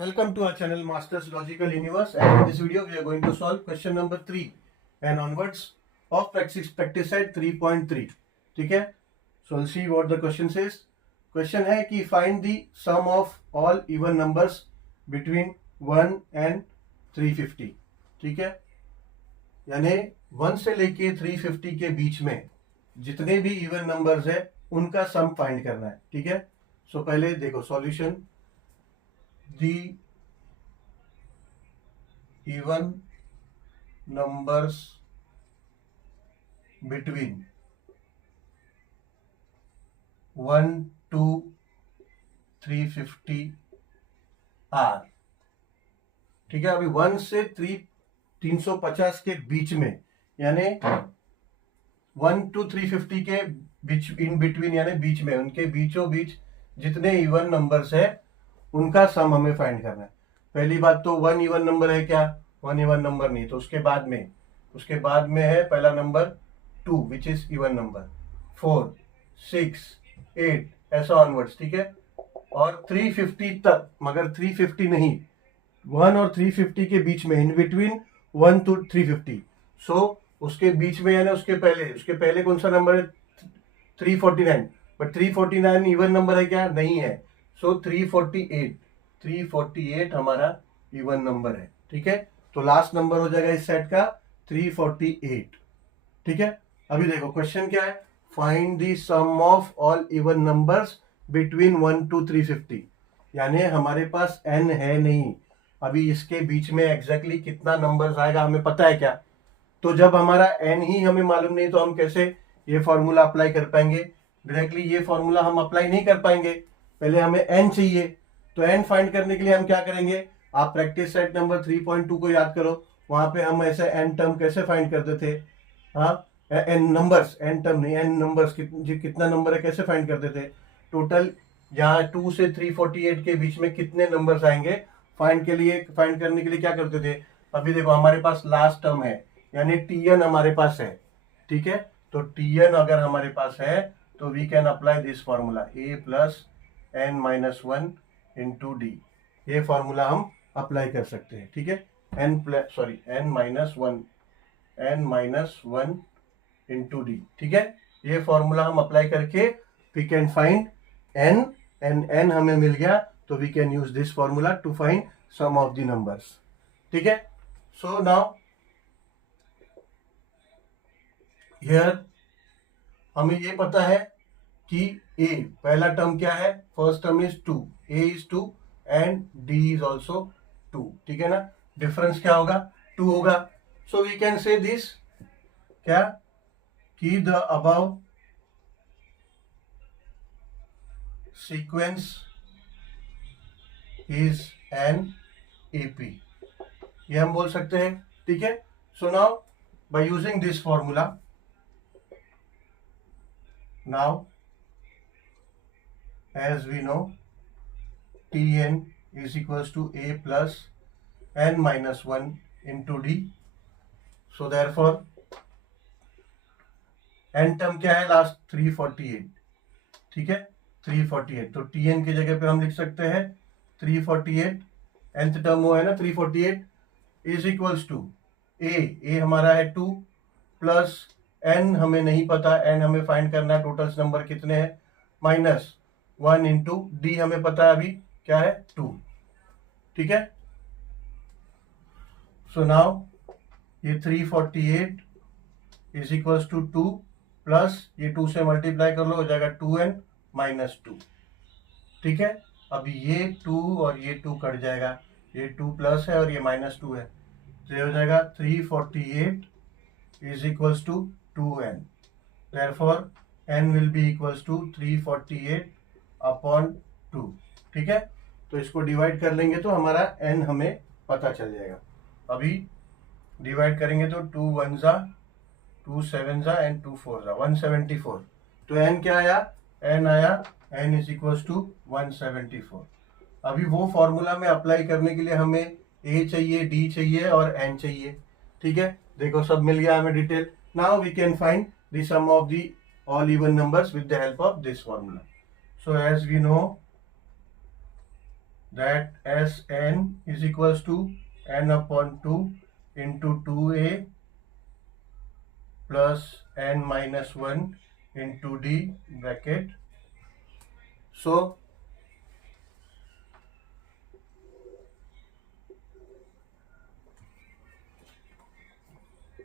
Welcome to our channel Masters Logical Universe, and in this video we are going to solve question number 3 and onwards of practice set 3.3. ठीक है, so we'll see what the question says. Question है कि find the sum of all even numbers between 1 and 350. ठीक है, यानी 1 से लेके 350 के बीच में जितने भी इवन नंबर्स है उनका सम फाइंड करना है. ठीक है, सो पहले देखो solution. The even numbers between 1 to 350 are. ठीक है, अभी 1 से 350 के बीच में, यानी 1 to 350 के बीच, इन बिटवीन यानी बीच में, उनके बीचों बीच जितने इवन नंबर्स है उनका सम हमें फाइंड करना है. पहली बात तो 1 इवन नंबर है क्या? 1 इवन नंबर नहीं, तो उसके बाद में है पहला number 2 which is even number, 4 6 8 ऐसा ऑनवर्ड्स. ठीक है, और 350 तक, मगर 350 नहीं, 1 और 350 के बीच में, इन बिटवीन 1 to 350. सो उसके बीच में यानी उसके पहले कौन सा नंबर है? 349. बट 349 इवन नंबर है क्या? नहीं है. सो 348 हमारा इवन नंबर है. ठीक है, तो लास्ट नंबर हो जाएगा इस सेट का 348. ठीक है, अभी देखो क्वेश्चन क्या है. Find the sum of all even numbers between 1 to 350. यानी हमारे पास n है नहीं, अभी इसके बीच में एग्जैक्टली कितना नंबर्स आएगा हमें पता है क्या? तो जब हमारा n ही हमें मालूम नहीं तो हम कैसे ये फॉर्मूला अप्लाई कर पाएंगे? डायरेक्टली ये फॉर्मूला हम अप्लाई नहीं कर पाएंगे, पहले हमें n चाहिए. तो n फाइंड करने के लिए हम क्या करेंगे? आप प्रैक्टिस सेट नंबर 3.2 को याद करो, वहां पे हम ऐसे n टर्म कैसे फाइंड करते थे? हाँ, n नंबर्स, n टर्म नहीं, n नंबर्स, कितना नंबर है कैसे फाइंड करते थे? टोटल यहाँ 2 से 348 के बीच में कितने नंबर्स आएंगे फाइंड करने के लिए क्या करते थे? अभी देखो हमारे पास लास्ट टर्म है, यानी tn हमारे पास है. ठीक है, तो tn अगर हमारे पास है तो we can apply this formula a plus n minus 1 into d. ये फॉर्मूला हम अप्लाई कर सकते हैं. ठीक है, n माइनस 1 इंटू डी. ठीक है, ये फॉर्मूला हम अप्लाई करके we can find n, and n हमें मिल गया तो we can use this formula to find sum of the numbers. ठीक है, सो नाउ हियर हमें ये पता है कि a पहला टर्म क्या है? First term is 2, a is 2 and d is also 2. ठीक है ना, डिफरेंस क्या होगा? 2 होगा. So we can say this क्या कि the above sequence is an AP. ये हम बोल सकते हैं. ठीक है, so now by using this formula, now as we know tn is equals to a plus n minus 1 into d. so therefore n term क्या है? लास्ट 348. ठीक है, 348, तो tn की जगह पे हम लिख सकते हैं 348. nth टर्म वो है ना 348 इज इक्वल्स टू a हमारा है 2 प्लस n हमें नहीं पता, n हमें फाइंड करना है टोटल्स नंबर कितने हैं, माइनस 1 इंटू डी हमें पता है अभी क्या है 2. ठीक है, सो नाउ ये 348 इज इक्वल्स टू 2 प्लस ये 2 से मल्टीप्लाई कर लो, हो जाएगा 2n माइनस 2. ठीक है, अभी ये 2 और ये 2 कट जाएगा, ये 2 प्लस है और ये माइनस 2 है, तो ये हो जाएगा 348 is equals to 2n. Therefore n will be equals to 348 upon 2. ठीक है, तो इसको डिवाइड कर लेंगे तो हमारा n हमें पता चल जाएगा. अभी डिवाइड करेंगे तो 2 1 जा, 2 7 जा एंड 2 4 जा, 174. तो n क्या आया? n आया n इज इक्वल्स टू 174. अभी वो फॉर्मूला में अप्लाई करने के लिए हमें a चाहिए, d चाहिए और n चाहिए. ठीक है, देखो सब मिल गया हमें detail. Now we can find the sum of the all even numbers with the help of this formula. So as we know that Sn is equals to n upon 2 into 2a plus n minus 1 into d bracket. So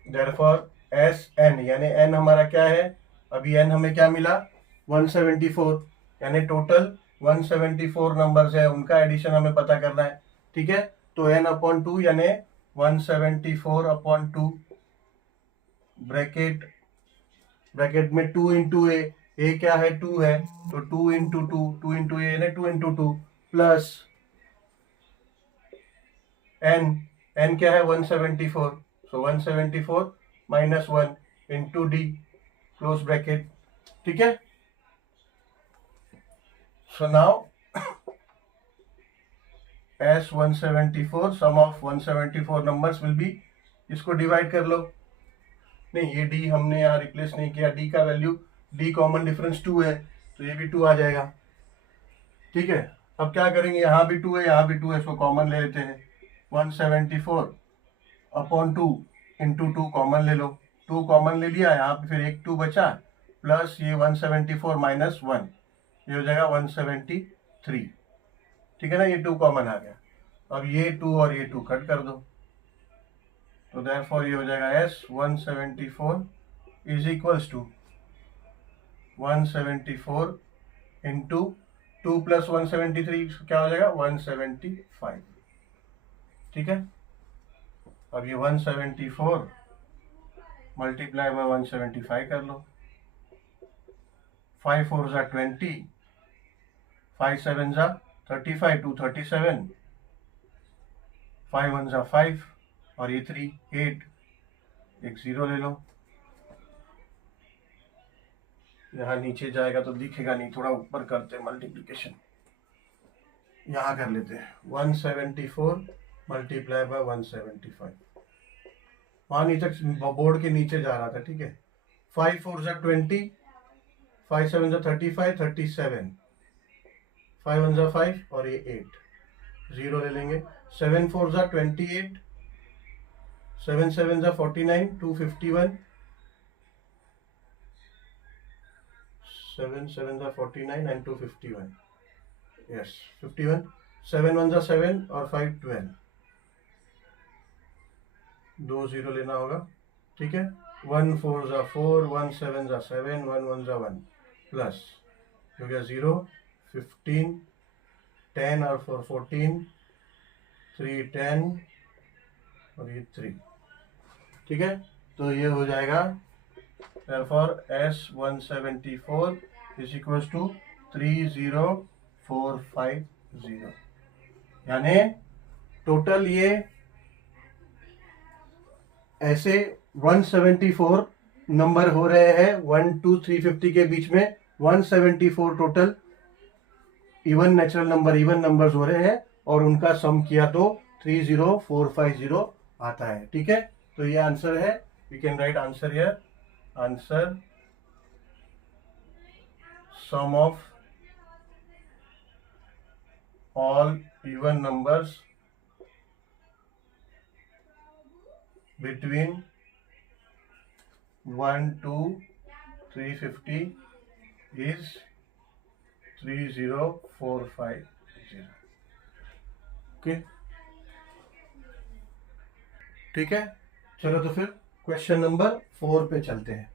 therefore Sn यानी n हमारा क्या है, अभी n हमें क्या मिला 174, यानी total 174 numbers है, उनका एडिशन हमें पता करना है। ठीक है, तो n अपॉन 2 यानी 174 अपॉन 2 ब्रैकेट में 2 इंटू ए क्या है 2 है, तो 2 इंटू 2 इंटू ए यानी 2 इंटू 2 प्लस n क्या है 174, so 174 minus 1 into d close bracket. ठीक है, so now S 174 sum of 174 numbers will be, इसको डिवाइड कर लो। नहीं, ये डी हमने यहाँ रिप्लेस नहीं किया, डी का वैल्यू, डी कॉमन डिफरेंस 2 है, तो ये भी 2 आ जाएगा। ठीक है, अब क्या करेंगे, यहाँ भी 2 है, यहाँ भी 2 है, इसको कॉमन ले लेते हैं। 174 अपॉन 2 इंटू 2 कॉमन ले लो, 2 कॉमन ले लिया, यहाँ पे फिर एक 2 बचा, प्लस ये 174 माइनस 1, ये हो जाएगा 173। ठीक है ना, ये 2 कॉमन आ गया। अब ये 2 और ये 2 कट कर दो, तो देयरफॉर ये हो जाएगा S 174 is equals to 174 into 2 plus 173 क्या हो जाएगा 175। ठीक है, अब ये 174 मल्टीप्लाई बाय 175 कर लो, 5 4 जा 20, 5 7 जा 35, 2 37, 5 1 जा 5 और ये 3 8, एक 0 ले लो, यहाँ नीचे जाएगा तो दिखेगा नहीं, थोड़ा ऊपर करते हैं मल्टीप्लिकेशन, यहाँ कर लेते हैं 174 मल्टीप्लाई बाय 175, वहाँ नीचे बोर्ड के नीचे जा रहा था। ठीक है, 5 4 जा 20, 5 7 जा 35, 37, 5 1 जा 5 और ये 8, 0 ले लेंगे, 7 4 जा 28, 7 7 जा 49, 251, 7 7 जा 49 and 251, yes 51, 7 1 जा 7 और 5 12, 2 0 लेना होगा। ठीक है, 1 4 जा 4, 1 7 जा 7, 1 1 जा 1 प्लस हो गया 0 15, 10 और 4 14, 3 10 और ये 3। ठीक है, तो ये हो जाएगा therefore S174 is equals to 30450, यानी टोटल ये ऐसे 174 नंबर हो रहे हैं 1 to 350 के बीच में, 174 total even natural number, even numbers हो रहे हैं और उनका सम किया तो 30450 आता है। ठीक है, तो ये आंसर है, we can write answer here, answer sum of all even numbers between 1 to 350 is 30450। ओके, ठीक है, चलो तो फिर क्वेश्चन नंबर 4 पे चलते हैं।